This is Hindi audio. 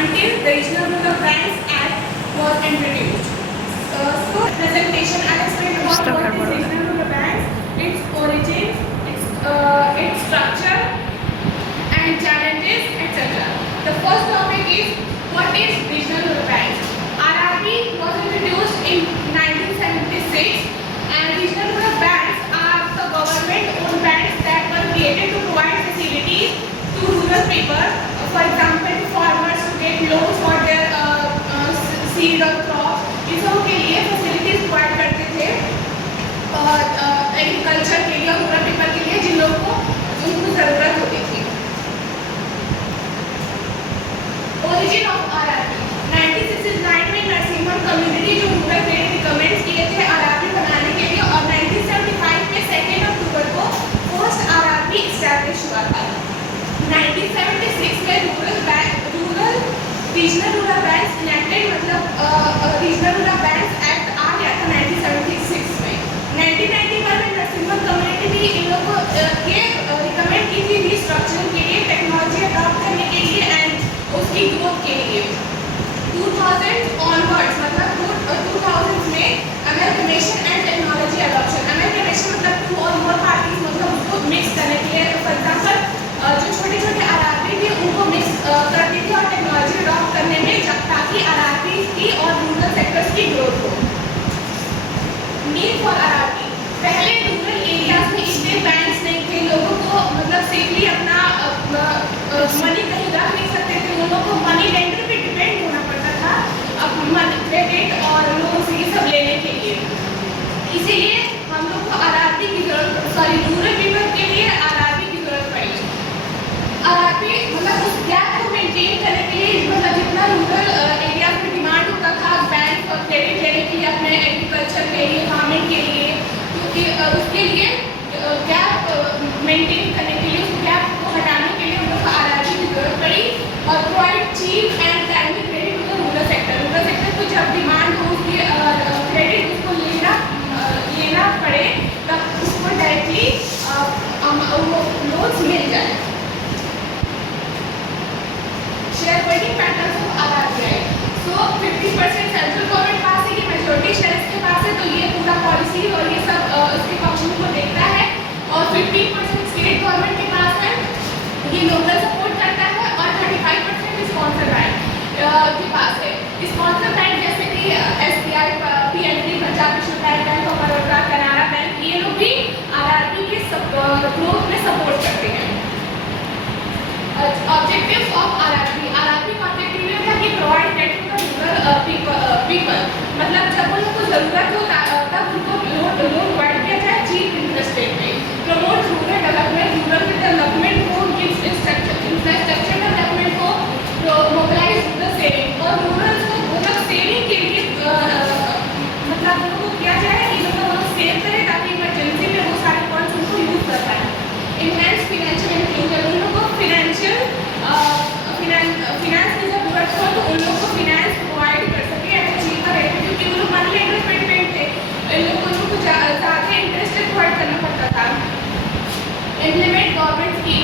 until the Regional Rural Banks Act was introduced. So presentation I explained about what is Regional Rural Banks, its origins, its structure and challenges, etc. The first topic is what is Regional Rural Banks. RRB was introduced in 1976 and Regional Rural Banks are the government-owned banks that were created to provide facilities to rural people, for example farmers to get loans for their seed or crop. इन सब के लिए फैसिलिटीज प्रोवाइड करते थे एग्रीकल्चर के लिए और रूरल पीपल के लिए जिन लोगों को उनको ज़रूरत होती थी. ओरिजिन ऑफ आरआरबी 1969 में नरसिम्हन कम्युनिटी जो रूरल क्रेडिट रिकमेंड किए थे आरआरबी बनाने के लिए और 1975 में 2 अक्टूबर को फर्स्ट आरआरबी एस्टैब्लिश हुआ था. 1976 में रीजनल रूरल बैंक्स इनेक्टेड मतलब रीजनल रूरल बैंक्स एक्ट आ गया था 1976 में. 1991 में नरसिम्हन कम्युनिटी भी इन लोगों को ये रिकमेंड की थी रिस्ट्रक्चरिंग के लिए, टेक्नोलॉजी अडॉप्ट करने के लिए एंड उसकी ग्रोथ के लिए. 2000 ऑनवर्ड्स मतलब 2000 में amalgamation and technology adoption. Amalgamation मतलब 2 और मोर पार्टीज मतलब उसको मिक्स करने के लिए. फॉर एग्जाम्पल जो छोटे छोटे आरआरबी थे उनको मिक्स करती थी और टेक्नोलॉजी अडॉप्ट करने में ताकि आरआरबी की और रूरल सेक्टर्स की ग्रोथ हो. Need for RRB. पहले रूरल एरियाज में इतने बैंक्स नहीं थे, लोगों को मतलब सेफली अपना मनी कहीं रख नहीं सकते थे, उन लोगों को मनी लेंडर पे डिपेंड होना पड़ता था क्रेडिट और लोन ये सब लेने के लिए. इसीलिए हम लोग को आरआरबी की जरूरत रूरल पीपल के लिए आरआरबी की जरूरत पड़ी. आरआरबी मतलब उस गैप को मेंटेन करने के लिए मतलब जितना रूरल एरिया में डिमांड होता था बैंक और क्रेडिट लेने के लिए अपने एग्रीकल्चर के लिए फार्मिंग के लिए, क्योंकि उसके लिए गैप मेंटेन करने के लिए उस गैप को हटाने के लिए हम लोग को आरआरबी की जरूरत पड़ी और provide cheap and timely credit to the rural sector. Rural sector को जब डिमांड हो उसकी क्रेडिट उसको लेना पड़े तब उसको डायरेक्टली लोन्स मिल जाए. Share holding patterns of RRB. So 50% central government पास है, ये मेजॉरिटी शेयर्स के पास है, तो ये पूरा पॉलिसी और ये सब उसके फंक्शन को देखता है. और 15% स्टेट गवर्नमेंट के पास है, ये लोकल सपोर्ट करता है. और 35% स्पॉन्सर बैंक के पास है. स्पॉन्सर बैंक जैसे कि SBI, PNB, Punjab national bank, bank of Baroda, Canara bank, ये लोग भी आरआरबी के ग्रोथ में सपोर्ट करते हैं. Objectives of RRB. आरआरबी का ऑब्जेक्टिव ये था कि provide credit to rural people मतलब जब उन लोगों को जरूरत हो तब उनको लोन प्रोवाइड किया जाए चीप इंटरेस्ट रेट में. प्रमोट रूरल डेवलपमेंट को, इंफ्रास्ट्रक्चर डेवलपमेंट को, मोबिलाइज रूरल सेविंग और रूरल सेविंग के लिए मतलब उनको किया जाए कि लोग सेव करें ताकि इमरजेंसी में वो सारे फंड्स उनको यूज कर पाए. Enhance financial inclusion. उन लोगों को फाइनेंस की जरूरत हो तो उन लोग को फाइनेंस प्रोवाइड कर सके एट चीपर रेट, क्योंकि वो लोग मनी लेंडर पे डिपेंड थे. इन लोगों को ज़्यादा इंटरेस्ट प्रोवाइड करना पड़ता था. इम्प्लीमेंट गवर्नमेंट की